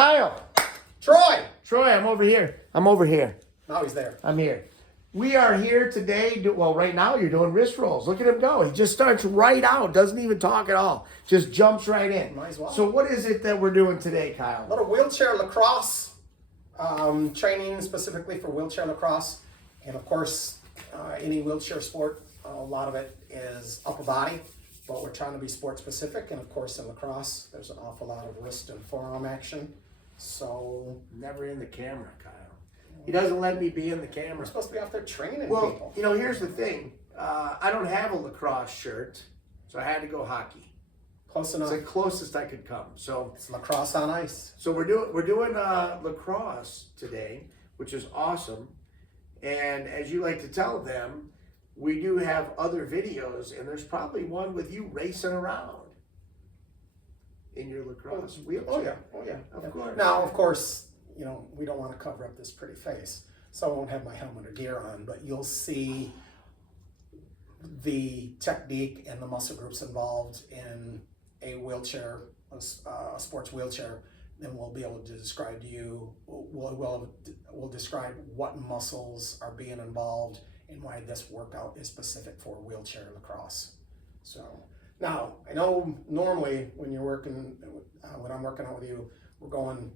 Kyle. Troy. Troy, I'm over here. I'm over here. Now he's there. I'm here. We are here today. Well, right now you're doing wrist rolls. Look at him go. He just starts right out. Doesn't even talk at all. Just jumps right in. Might as well. So what is it that we're doing today, Kyle? A little wheelchair lacrosse training specifically for wheelchair lacrosse. And of course, any wheelchair sport, a lot of it is upper body, but we're trying to be sport specific. And of course, in lacrosse, there's an awful lot of wrist and forearm action. So Never in the camera, Kyle. He doesn't let me be in the camera. we're supposed to be out there training Well, people. you know, here's the thing. I don't have a lacrosse shirt, so I had to go hockey. Close It's enough. the closest I could come. So It's lacrosse on ice. we're doing lacrosse today, which is awesome. And as you like to tell them, we do have other videos, and there's probably one with you racing around in your lacrosse wheelchair. Oh yeah. Of course. Now, of course, you know, we don't want to cover up this pretty face, so I won't have my helmet or gear on, but you'll see the technique and the muscle groups involved in a wheelchair, a sports wheelchair. Then we'll be able to describe to you, we'll describe what muscles are being involved and why this workout is specific for wheelchair lacrosse. So now, I know normally when you're working, when I'm working out with you, we're going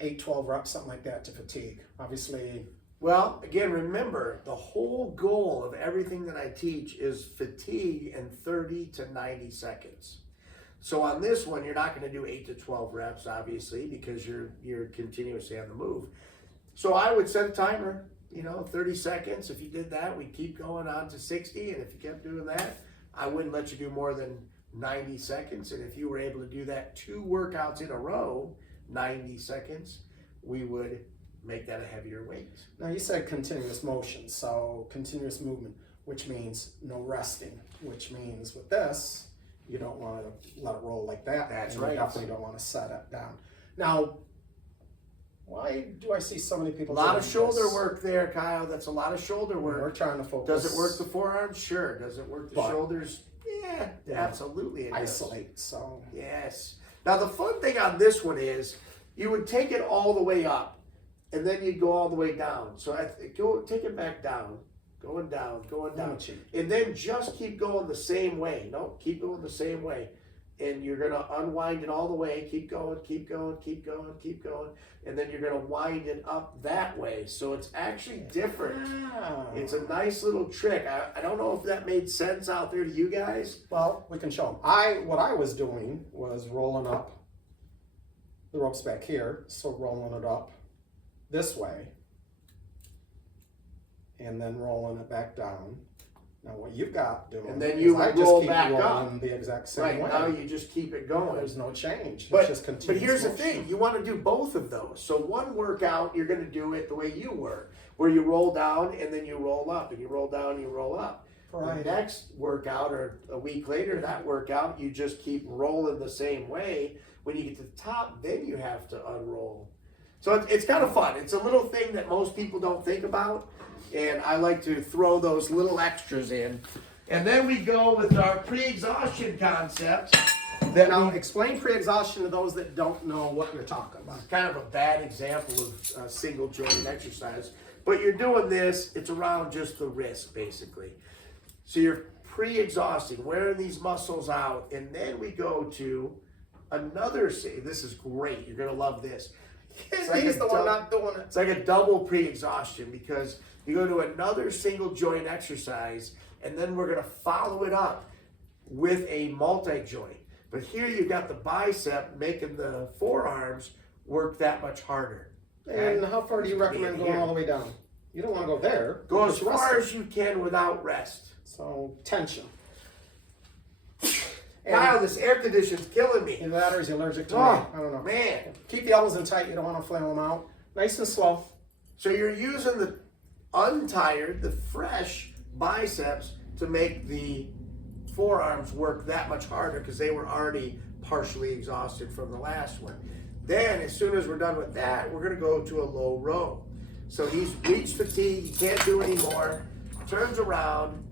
8, 12 reps, something like that to fatigue. Obviously, Well, again, remember, the whole goal of everything that I teach is fatigue in 30 to 90 seconds. So on this one, you're not going to do 8 to 12 reps, obviously, because you're continuously on the move. So I would set a timer, 30 seconds. If you did that, we'd keep going on to 60. And if you kept doing that, I wouldn't let you do more than 90 seconds. And if you were able to do that 2 workouts in a row, 90 seconds, we would make that a heavier weight. now you said continuous motion, so continuous movement, which means no resting, which means with this, you don't want to let it roll like that. That's and right. You definitely don't want to set it down. Now, why do I see so many people A lot of doing shoulder this? work there, Kyle. That's a lot of shoulder We're work. trying to focus. Does it work the forearms? Sure. Does it work the But- shoulders? Yeah, absolutely it does. isolate? So Yes. Now the fun thing on this one is you would take it all the way up, and then you'd go all the way down. So take it back down, going down, and then just keep going the same way. No, keep going the same way, and you're gonna unwind it all the way. Keep going, and then you're gonna wind it up that way. So it's actually different. Wow. It's a nice little trick. I don't know if that made sense out there to you guys. Well, we can show them. What I was doing was rolling up the ropes back here, so rolling it up this way, and then rolling it back down. Now what you've got doing, And then you is I would just roll keep back rolling up. the exact same Right way. now you just keep it going. There's no change. But, it's just but continuous here's the motion. thing, you want to do both of those. So one workout, you're going to do it the way you were, where you roll down and then you roll up, and you roll down and you roll up. Right. The next workout, or a week later, that workout, you just keep rolling the same way. When you get to the top, then you have to unroll. So it's kind of fun. It's a little thing that most people don't think about, and I like to throw those little extras in. And then we go with our pre-exhaustion concept. That Now we explain pre-exhaustion to those that don't know what you're talking about. kind of a bad example of single joint exercise, but you're doing this, it's around just the wrist basically. So you're pre-exhausting, wearing these muscles out, and then we go to another, this is great, you're gonna love this. It's like He's a the one dou- not doing it. It's like a double pre-exhaustion, because you go to another single joint exercise, and then we're gonna follow it up with a multi-joint. But here you've got the bicep making the forearms work that much harder. And how far do you recommend going Here. all the way down? You don't want to go there. Go Just as far resting. as you can without rest. So tension. Kyle, this air conditioning's killing me. Either that or is he allergic to Oh, me? I don't know. man. Keep the elbows in tight. You don't want to flail them out. Nice and slow. So you're using the untired, the fresh biceps to make the forearms work that much harder, because they were already partially exhausted from the last one. Then, as soon as we're done with that, we're going to go to a low row. So he's reached fatigue, he can't do anymore, turns around.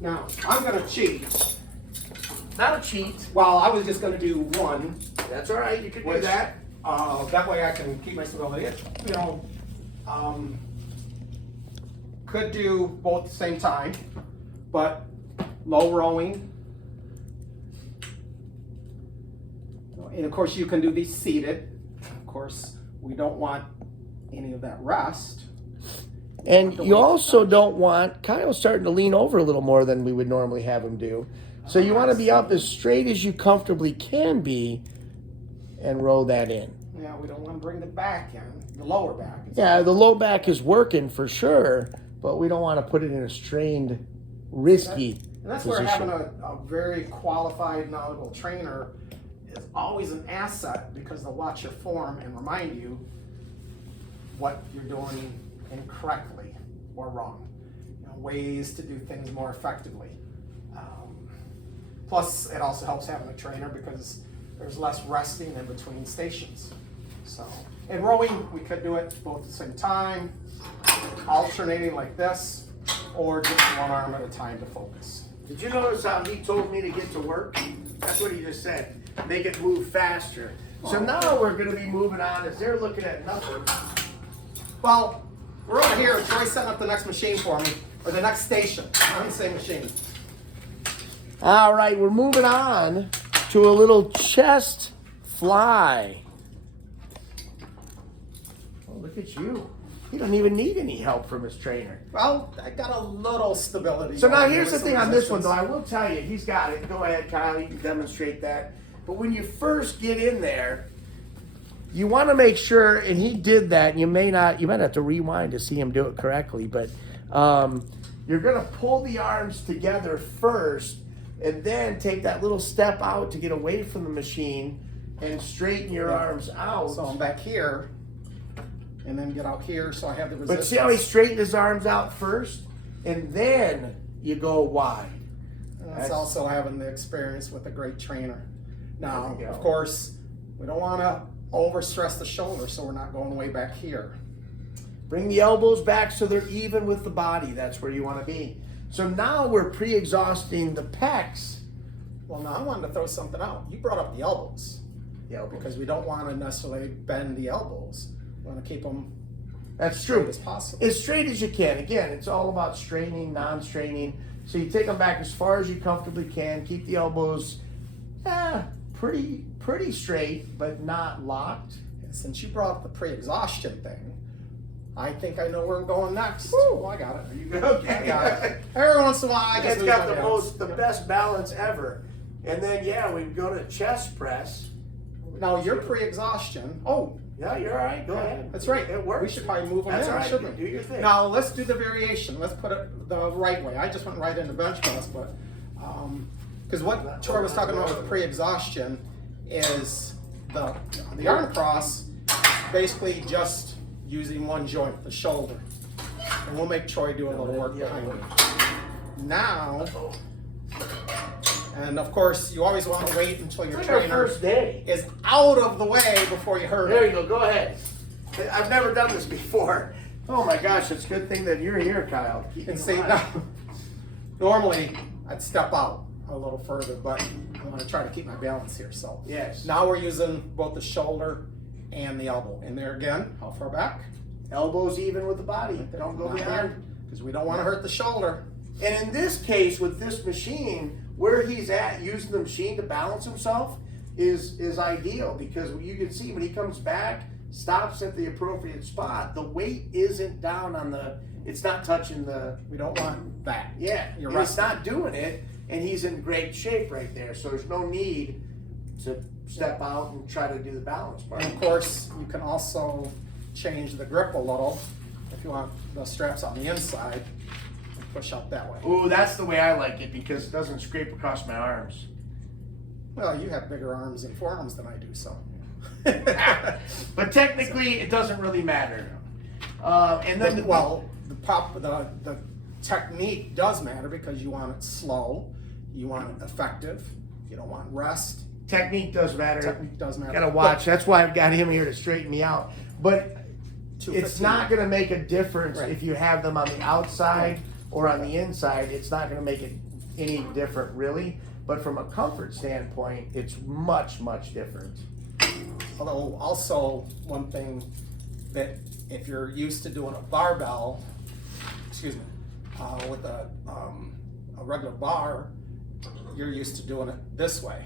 Now, I'm going to cheat. Not a cheat. Well, I was just going to do one That's all right. You can do Which, that. that way I can keep my stability. You know, could do both at the same time, but low rowing. And of course you can do these seated. Of course, we don't want any of that rest. And you also don't want, Kyle's starting to lean over a little more than we would normally have him do. So you want to be up as straight as you comfortably can be and row that in. Yeah, we don't want to bring the back in, the lower back. Yeah, the low back is working for sure, but we don't want to put it in a strained, risky And that's position. where having a very qualified, knowledgeable trainer is always an asset, because they'll watch your form and remind you what you're doing incorrectly or wrong. You know, ways to do things more effectively. Plus, it also helps having a trainer because there's less resting in between stations. So, in rowing, we could do it both at the same time, alternating like this, or just one arm at a time to focus. Did you notice how he told me to get to work? That's what he just said. Make it move faster. So now we're going to be moving on as they're looking at nothing. Well, we're over here. Troy's setting up the next machine for me, or the next station. I didn't say machine. All right, we're moving on to a little chest fly. Oh, look at you. He doesn't even need any help from his trainer. Well, I got a little stability. So now going here's the with thing some on this one, though. resistance. I will tell you, he's got it. Go ahead, Kyle. You can demonstrate that. But when you first get in there, you want to make sure, and he did that. And you might have to rewind to see him do it correctly. But you're going to pull the arms together first, and then take that little step out to get away from the machine and straighten your arms out. So I'm back here, and then get out here, so I have the resistance. But see how he straightened his arms out first, and then you go wide. And that's also having the experience with a great trainer. Now, There you go. of course, we don't want to overstress the shoulder, so we're not going way back here. Bring the elbows back so they're even with the body. That's where you want to be. So now we're pre-exhausting the pecs. Well, now I wanted to throw something out. You brought up the elbows, The elbows. because we don't want to necessarily bend the elbows. We want to keep them That's straight true. as possible. As straight as you can. Again, it's all about straining, non-straining. So you take them back as far as you comfortably can. Keep the elbows pretty straight, but not locked. And since you brought up the pre-exhaustion thing, I think I know where I'm going next. Woo. Oh, I got it. Are you good? Okay. I got it. Every once in a while, I just It's lose got my the balance. best balance ever. And then, we go to chest press. Now, your pre-exhaustion. Oh, Yeah, you're all right. Go ahead. that's right. It works. We should probably move them That's in, all right. shouldn't Do we? your thing. Now, let's do the variation. Let's put it the right way. I just went right into bench press, but because what Troy was talking about with pre-exhaustion is the arm cross is basically just using one joint, the shoulder. And we'll make Troy do a little work behind me. Now, and of course, you always want to wait until your It's like our trainer first day. is out of the way before you hurt There him. you go. Go ahead. I've never done this before. Oh my gosh, it's a good thing that you're here, Kyle. Keep And me see, alive. now, normally I'd step out a little further, but I'm going to try to keep my balance here. So Yes. now we're using both the shoulder and the elbow. And there again, how far back? Elbows even with the body. Don't go beyond. Because we don't want to hurt the shoulder. And in this case, with this machine, where he's at using the machine to balance himself is ideal, because you can see when he comes back, stops at the appropriate spot, the weight isn't down on it's not touching the, We don't want that. and You're it's resting. not doing it, and he's in great shape right there. So there's no need to step out and try to do the balance part. And of course, you can also change the grip a little if you want the straps on the inside and push up that way. Ooh, that's the way I like it, because it doesn't scrape across my arms. Well, you have bigger arms and forearms than I do, so. But technically, it doesn't really matter. And then, The technique does matter, because you want it slow, you want it effective, you don't want rest. technique does matter. Technique does matter. Gotta watch. That's why I've got him here to straighten me out. But it's 215. not gonna make a difference Right. if you have them on the outside or on the inside. It's not gonna make it any different, really. But from a comfort standpoint, it's much, much different. Although also one thing that if you're used to doing a barbell, with a regular bar, you're used to doing it this way.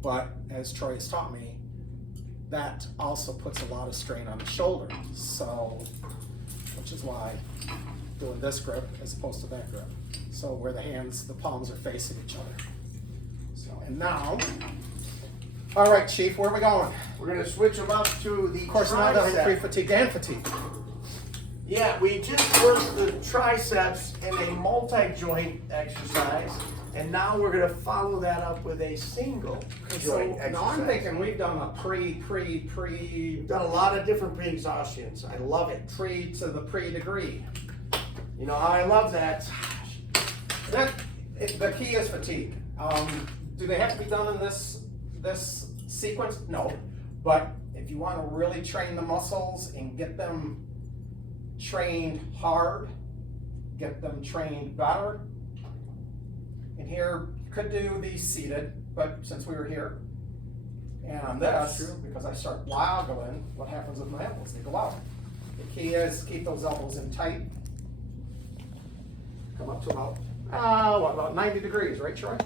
But as Troy has taught me, that also puts a lot of strain on the shoulder. So, which is why doing this grip as opposed to that grip. So where the palms are facing each other. So, and now, all right, Chief, where are we going? We're gonna switch them up to the Of course, now that I'm tricep. pre-fatigued and fatigued. Yeah, we just worked the triceps in a multi-joint exercise, and now we're gonna follow that up with a single joint exercise. Now I'm thinking we've done a We've done a lot of different pre-exhaustions. I love it. pre to the pre-degree. You know how I love that. The key is fatigue. Do they have to be done in this sequence? No, but if you want to really train the muscles and get them trained hard, get them trained better, and here you could do these seated, but since we were here, and on this, because I start waggling, what happens with my elbows? They go out. The key is keep those elbows in tight. Come up to about 90 degrees, right, Troy?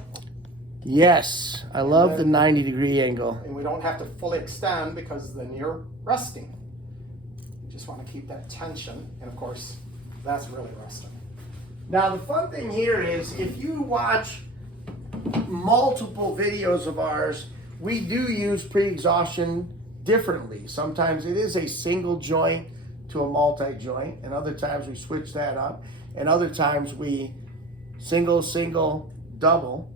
Yes, I love the 90-degree angle. And we don't have to fully extend because then you're resting. You just want to keep that tension, and of course, that's really resting. Now the fun thing here is if you watch multiple videos of ours, we do use pre-exhaustion differently. Sometimes it is a single joint to a multi-joint, and other times we switch that up, and other times we single, double,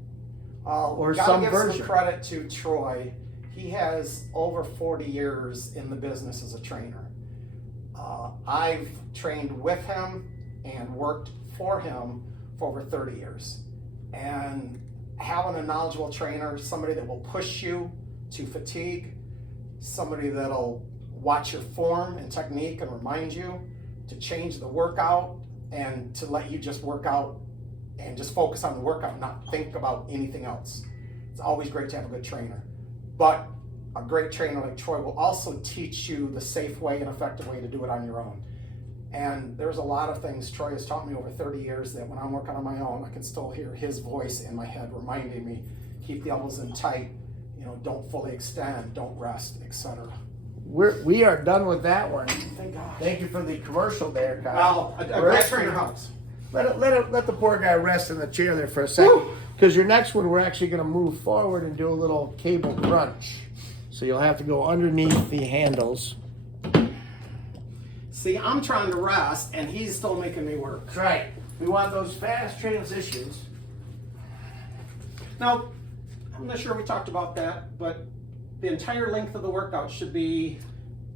or some Gotta give version. some credit to Troy. He has over 40 years in the business as a trainer. I've trained with him and worked for him for over 30 years. And having a knowledgeable trainer, somebody that will push you to fatigue, somebody that'll watch your form and technique and remind you to change the workout and to let you just work out and just focus on the workout, not think about anything else. It's always great to have a good trainer. But a great trainer like Troy will also teach you the safe way and effective way to do it on your own. And there's a lot of things Troy has taught me over 30 years that when I'm working on my own, I can still hear his voice in my head reminding me, keep the elbows in tight, don't fully extend, don't rest, etc. We are done with that one. Thank God. Thank you for the commercial there, Kyle. Well, a great trainer helps. Let the poor guy rest in the chair there for a second. Because your next one, we're actually going to move forward and do a little cable crunch. So you'll have to go underneath the handles. See, I'm trying to rest, and he's still making me work. That's right. We want those fast transitions. Now, I'm not sure we talked about that, but the entire length of the workout should be...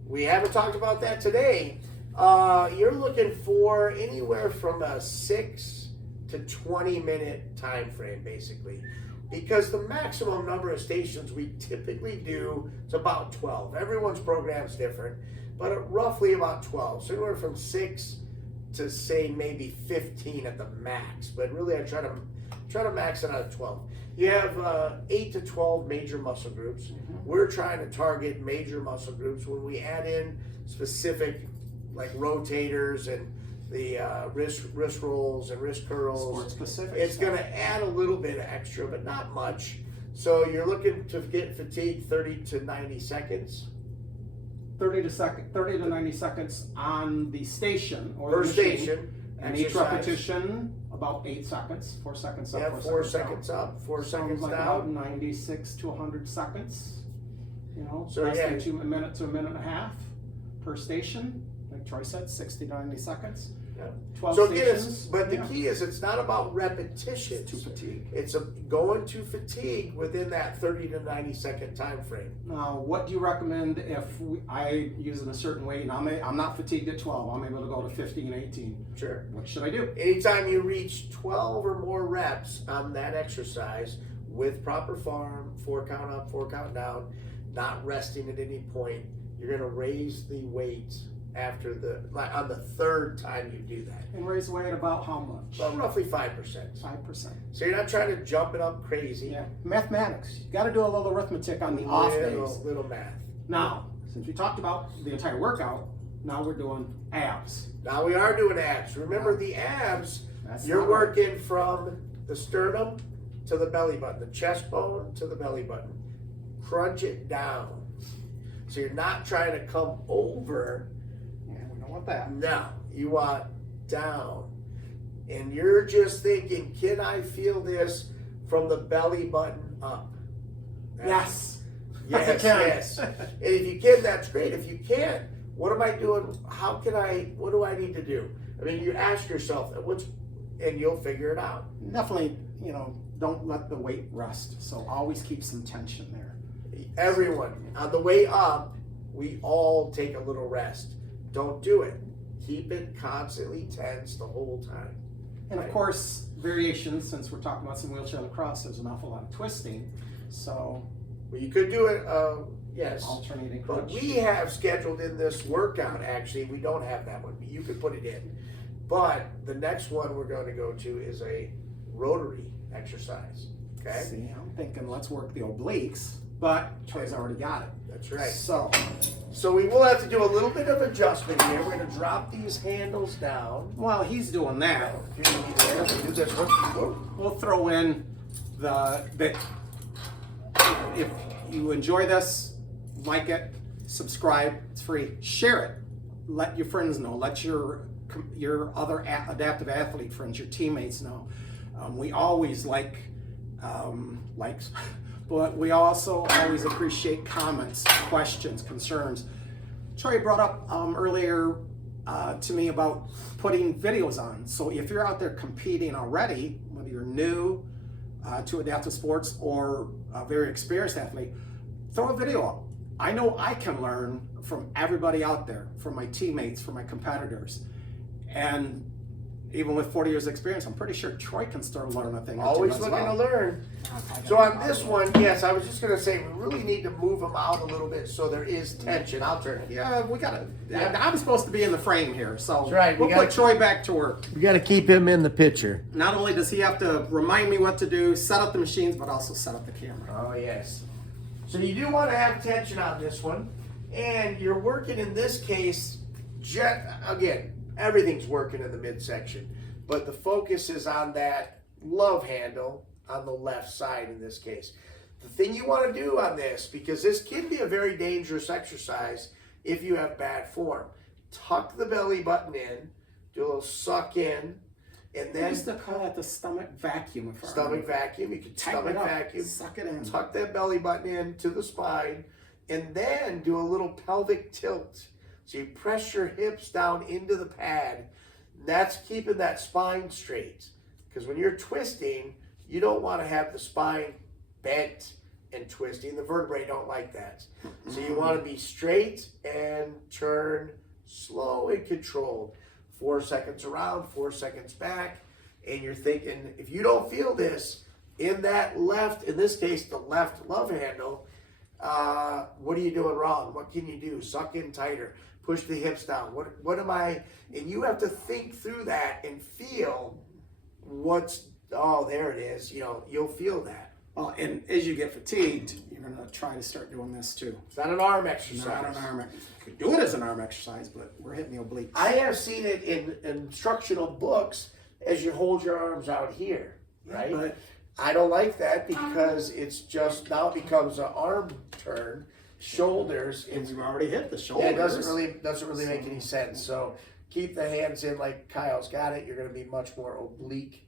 We haven't talked about that today. You're looking for anywhere from a 6 to 20 minute time frame, basically. Because the maximum number of stations we typically do is about 12. Everyone's program's different, but roughly about 12. So anywhere from 6 to say maybe 15 at the max. But really I try to max it out at 12. You have 8 to 12 major muscle groups. We're trying to target major muscle groups. When we add in specific like rotators and the wrist rolls and wrist curls, Sport specific it's stuff. going to add a little bit of extra, but not much. So you're looking to get fatigue 30 to 90 seconds. 30 to 90 seconds on the station or Per the machine. station. And each Exercise. repetition about 8 seconds, 4 seconds up, Yeah, 4 seconds up, 4 seconds like about down. 96 to 100 seconds. So resting yeah. 2 minutes to a minute and a half per station. Like Troy said, 60 to 90 seconds. Yeah. 12 So stations. but the key is it's not about repetitions. To fatigue. It's going to fatigue within that 30 to 90 second time frame. Now, what do you recommend if I use it a certain way and I'm not fatigued at 12, I'm able to go to 15, 18? Sure. What should I do? Anytime you reach 12 or more reps on that exercise with proper form, 4 count up, 4 count down, not resting at any point, you're going to raise the weight after on the 3rd time you do that. And raise weight about how much? Well, roughly 5%. 5%. So you're not trying to jump it up crazy. Yeah. Mathematics. You got to do a little arithmetic on the off days. Little math. Now, since we talked about the entire workout, now we're doing abs. Now we are doing abs. Remember the abs, That's you're not right. working from the sternum to the belly button, the chest bone to the belly button. Crunch it down. So you're not trying to come over. Yeah, we don't want that. No, you want down. And you're just thinking, can I feel this from the belly button up? Yes. Yes, I can. yes. And if you can, that's great. If you can't, what am I doing? What do I need to do? I mean, you ask yourself, and you'll figure it out. Definitely, don't let the weight rest. So always keep some tension there. Everyone, on the way up, we all take a little rest. Don't do it. Keep it constantly tense the whole time. And of course, variations, since we're talking about some wheelchair lacrosse, there's an awful lot of twisting. So Well, you could do it, yes. alternating But crunch. we have scheduled in this workout, actually, we don't have that one, but you could put it in. But the next one we're going to go to is a rotary exercise, okay? See, I'm thinking let's work the obliques, but Troy's already got it. That's right. So, we will have to do a little bit of adjustment here. We're going to drop these handles down. while he's doing that, Here, we do this. Whoa. we'll throw in the if you enjoy this, like it, subscribe, it's free, share it, let your friends know, let your other adaptive athlete friends, your teammates know. We always like likes, but we also always appreciate comments, questions, concerns. Troy brought up earlier to me about putting videos on. So if you're out there competing already, whether you're new to adaptive sports or a very experienced athlete, throw a video up. I know I can learn from everybody out there, from my teammates, from my competitors. And even with 40 years experience, I'm pretty sure Troy can still learn a thing or two Always as looking well. to learn. So on this one, yes, I was just going to say, we really need to move them out a little bit so there is tension. I'll turn it. Yeah, we gotta. Yeah. I'm supposed to be in the frame here, so That's right, we we'll gotta- put Troy back to work. We got to keep him in the picture. Not only does he have to remind me what to do, set up the machines, but also set up the camera. Oh, yes. So you do want to have tension on this one. And you're working in this case, again, everything's working in the midsection. But the focus is on that love handle on the left side in this case. The thing you want to do on this, because this can be a very dangerous exercise if you have bad form, tuck the belly button in, do a little suck in, and They then used to call that the stomach vacuum. If I stomach remember. vacuum. You can Tighten stomach it up, vacuum. suck it in. Tuck that belly button in to the spine, and then do a little pelvic tilt. So you press your hips down into the pad. That's keeping that spine straight. Because when you're twisting, you don't want to have the spine bent and twisting. The vertebrae don't like that. So you want to be straight and turn slow and controlled. 4 seconds around, 4 seconds back. And you're thinking, if you don't feel this in that left, in this case, the left love handle, what are you doing wrong? What can you do? Suck in tighter. Push the hips down. What am I? And you have to think through that and feel there it is. You'll feel that. Well, and as you get fatigued, you're going to try to start doing this too. It's not an arm exercise. Not an arm exercise. You could do it as an arm exercise, but we're hitting the obliques. I have seen it in instructional books as you hold your arms out here, right? But I don't like that because it's just now it becomes an arm turn, shoulders. and we've already hit the shoulders. Yeah, it doesn't really make any sense. So keep the hands in like Kyle's got it. You're going to be much more oblique.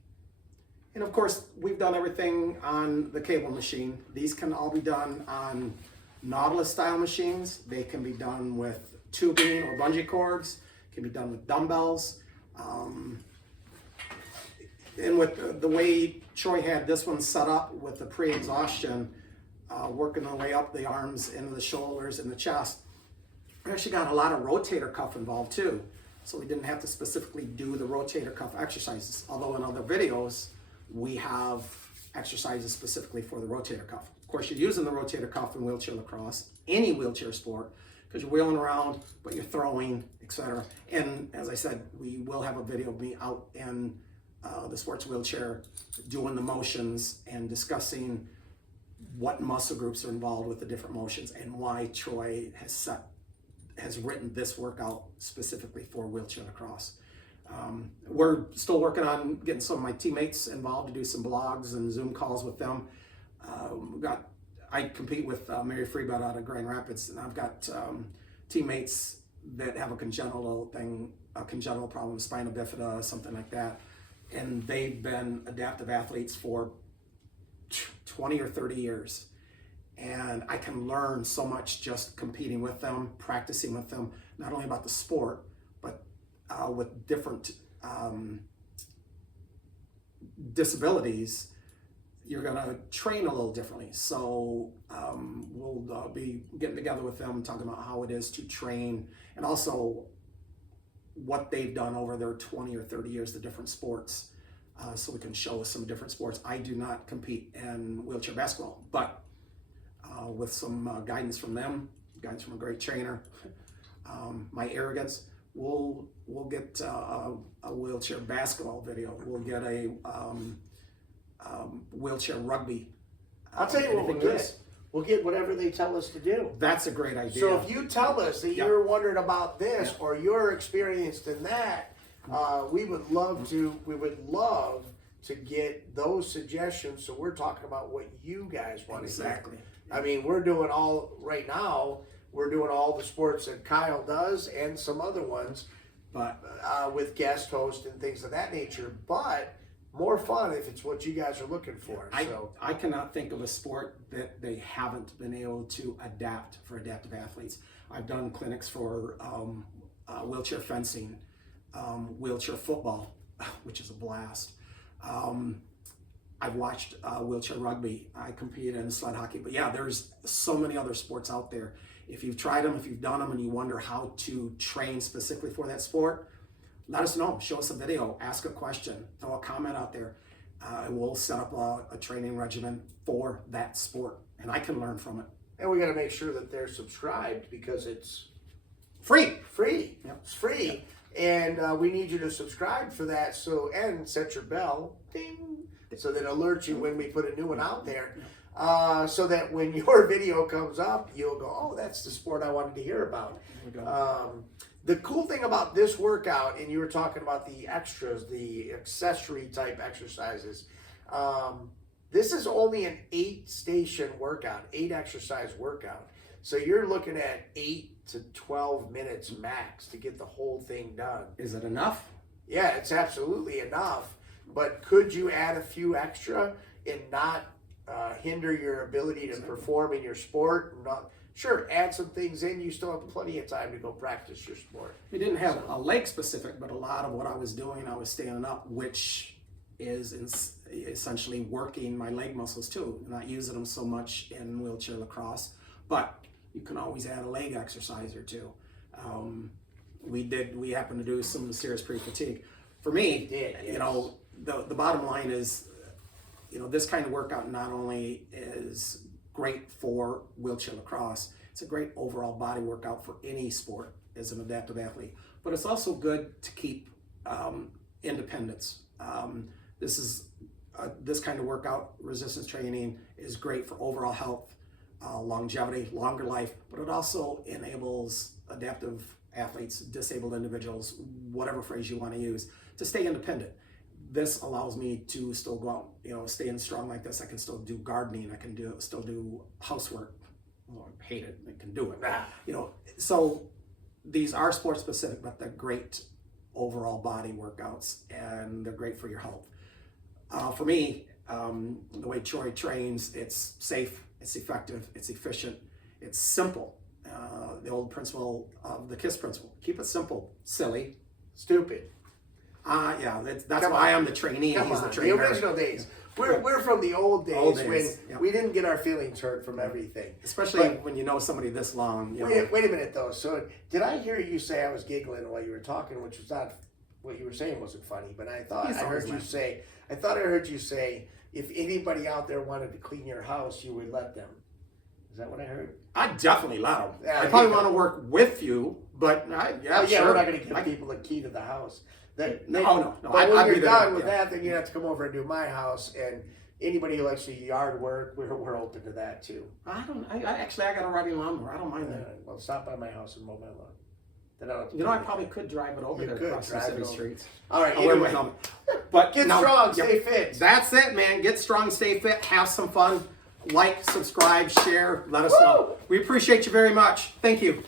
And of course, we've done everything on the cable machine. These can all be done on Nautilus style machines. They can be done with tubing or bungee cords. Can be done with dumbbells. And with the way Troy had this one set up with the pre-exhaustion, working the way up the arms into the shoulders and the chest, we actually got a lot of rotator cuff involved too. So we didn't have to specifically do the rotator cuff exercises. Although in other videos, we have exercises specifically for the rotator cuff. Of course, you're using the rotator cuff in wheelchair lacrosse, any wheelchair sport, because you're wheeling around, but you're throwing, etc. And as I said, we will have a video of me out in the sports wheelchair doing the motions and discussing what muscle groups are involved with the different motions, and why Troy has written this workout specifically for wheelchair lacrosse. We're still working on getting some of my teammates involved to do some blogs and Zoom calls with them. I compete with Mary Freebud out of Grand Rapids, and I've got teammates that have a congenital problem, spina bifida, something like that, and they've been adaptive athletes for 20 or 30 years. And I can learn so much just competing with them, practicing with them, not only about the sport, but with different disabilities, you're gonna train a little differently. So we'll be getting together with them, talking about how it is to train, and also what they've done over their 20 or 30 years, the different sports, so we can show some different sports. I do not compete in wheelchair basketball, but with some guidance from them, guidance from a great trainer, my arrogance, we'll get a wheelchair basketball video. We'll get a wheelchair rugby. I'll tell you what we'll get. We'll get whatever they tell us to do. That's a great idea. So if you tell us that you're wondering about this or you're experienced in that, we would love to get those suggestions. So we're talking about what you guys want to Exactly. I mean, we're doing all right now. We're doing all the sports that Kyle does and some other ones, But with guest host and things of that nature. But more fun if it's what you guys are looking for. I cannot think of a sport that they haven't been able to adapt for adaptive athletes. I've done clinics for wheelchair fencing, wheelchair football, which is a blast. I've watched wheelchair rugby. I compete in sled hockey. But yeah, there's so many other sports out there. If you've tried them, if you've done them, and you wonder how to train specifically for that sport, let us know. Show us a video, ask a question, throw a comment out there. And we'll set up a training regimen for that sport, and I can learn from it. And we got to make sure that they're subscribed because it's Free. Yep. It's free. Yep. And we need you to subscribe for that. So, and set your bell, ding, so that it alerts you when we put a new one out there. So that when your video comes up, you'll go, oh, that's the sport I wanted to hear about. The cool thing about this workout, and you were talking about the extras, the accessory type exercises, this is only an 8-station workout, 8 exercise workout. So you're looking at 8 to 12 minutes max to get the whole thing done. Is it enough? Yeah, it's absolutely enough. But could you add a few extra and not hinder your ability to perform in your sport? Sure, add some things in. You still have plenty of time to go practice your sport. We didn't have a leg specific, but a lot of what I was doing, I was standing up, which is essentially working my leg muscles too. I'm not using them so much in wheelchair lacrosse, but you can always add a leg exercise or two. We happened to do some serious pre-fatigue. For me, you know, the bottom line is, you know, this kind of workout not only is great for wheelchair lacrosse, it's a great overall body workout for any sport as an adaptive athlete, but it's also good to keep independence. This kind of workout, resistance training, is great for overall health, longevity, longer life, but it also enables adaptive athletes, disabled individuals, whatever phrase you want to use, to stay independent. This allows me to still go out, you know, staying strong like this. I can still do gardening. I can still do housework. Well, I hate it. I can do it. You know, so these are sport specific, but they're great overall body workouts, and they're great for your health. For me, the way Troy trains, it's safe, it's effective, it's efficient, it's simple. The old principle of the KISS principle: keep it simple, silly, stupid. Yeah, that's why I'm the trainee. He's the trainer. The original days. We're from the old days when we didn't get our feelings hurt from everything. Especially when you know somebody this long. You know. Wait a minute though. So did I hear you say I was giggling while you were talking, which was not what you were saying wasn't funny, but I thought I heard you say if anybody out there wanted to clean your house, you would let them. Is that what I heard? I definitely let them. I probably want to work with you, but sure. We're not going to give people a key to the house. No. But when you're done with that, then you have to come over and do my house, and anybody who likes to yard work, we're open to that too. I actually got a riding lawnmower. I don't mind that. Well, stop by my house and mow my lawn. Then I don't have to You know, I pay probably could drive it over You there could across the drive it city over. streets. All right, I'll wear my anyway, helmet. But get no, strong, yep. stay fit. That's it, man. Get strong, stay fit, have some fun. Like, subscribe, share, let us know. We appreciate you very much. Thank you.